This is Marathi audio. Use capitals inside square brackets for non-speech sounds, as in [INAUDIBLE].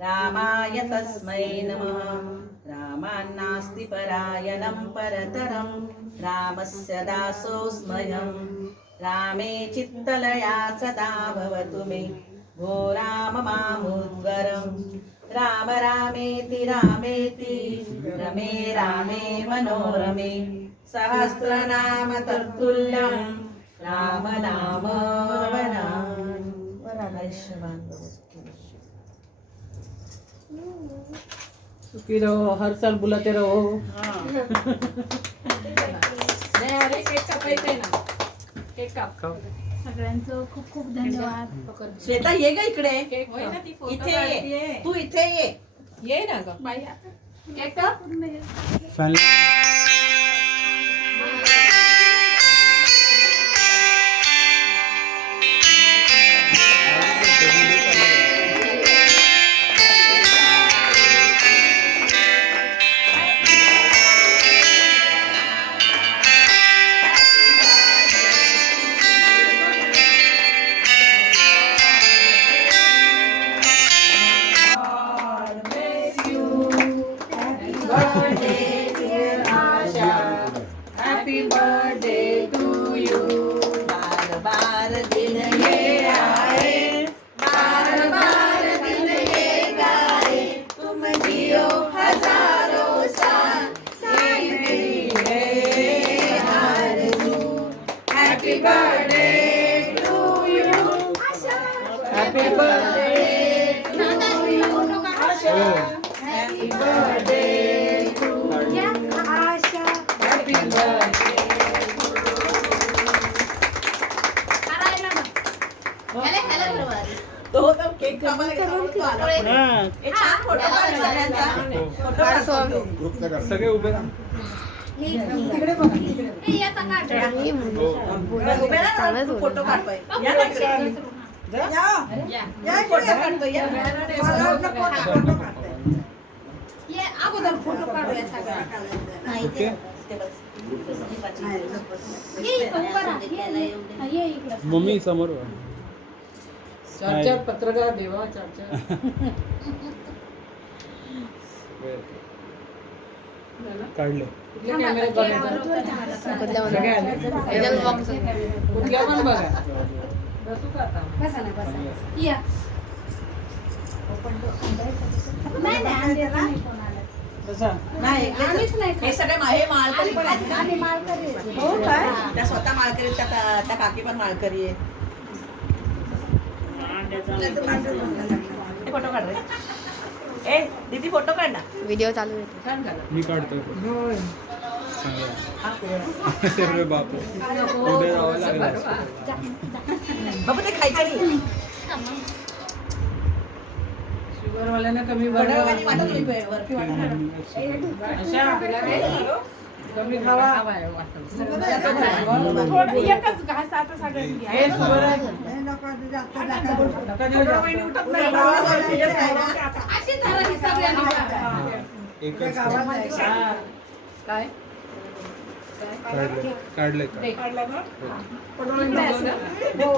रामाय तस्मै नमः। रामान्नास्ति परायणं परतरं। रामस्य दासोऽस्मयं। रामे चित्तलया सदा भवतु मे। भो राम मामुद्गरम् राम रामेति रामेति। रमे रामे मनोरमे। सहस्रनाम तत्तुल्यं राम नाम भव. सुखी रहो हर साल बुलाते रहो। सगळ्यांचं खूप खूप धन्यवाद. श्वेता ये ग इकडे. इथे ये. तू इथे ये. ये ना ग. हॅपी बर्थडे टू यू बार बार दिन ये आए बार बार दिन ये गाए तुम जियो हजारों साल ये मेरी है आरज़ू happy birthday to you happy birthday to you happy birthday काढ. सगळे उभे फोटो काढ पाहिजे. या ना इकडे. या, फोटो काढतो, या. अगोदर फोटो काढूया सगळ्या हा, मम्मी समोर चर्चा पत्रकार देवा चर्चा. [LAUGHS] काढले. कुठल्या कॅमेऱ्यात बघायचं? सगळे आले कुठल्या पण बघा. बसू का आता? बसा ना बसा. या. नाही नाही अंधेर नाही कोण आलं. बसा नाही, इकडेच. आम्हीच नाही हे सगळे मा- हे माळकरी पण आहेत. ना? आम्ही माळकरी आहे. हो काय? त्या स्वतः माळकरी आहेत, त्या त्या काकी पण माळकरी आहेत. हे फोटो काढ रे ए दीदी फोटो काढ ना. व्हिडिओ चालू आहे. छान झालं मी अरे बाप उद्या जावं लागलं बाबा ते खायचं नाही. शुगरवाल्यांना कमी बरं वाटत. कमी खावा. एकच घास आता सगळ्यांनी. हे ही. हा. काय? काढले. काढले हो.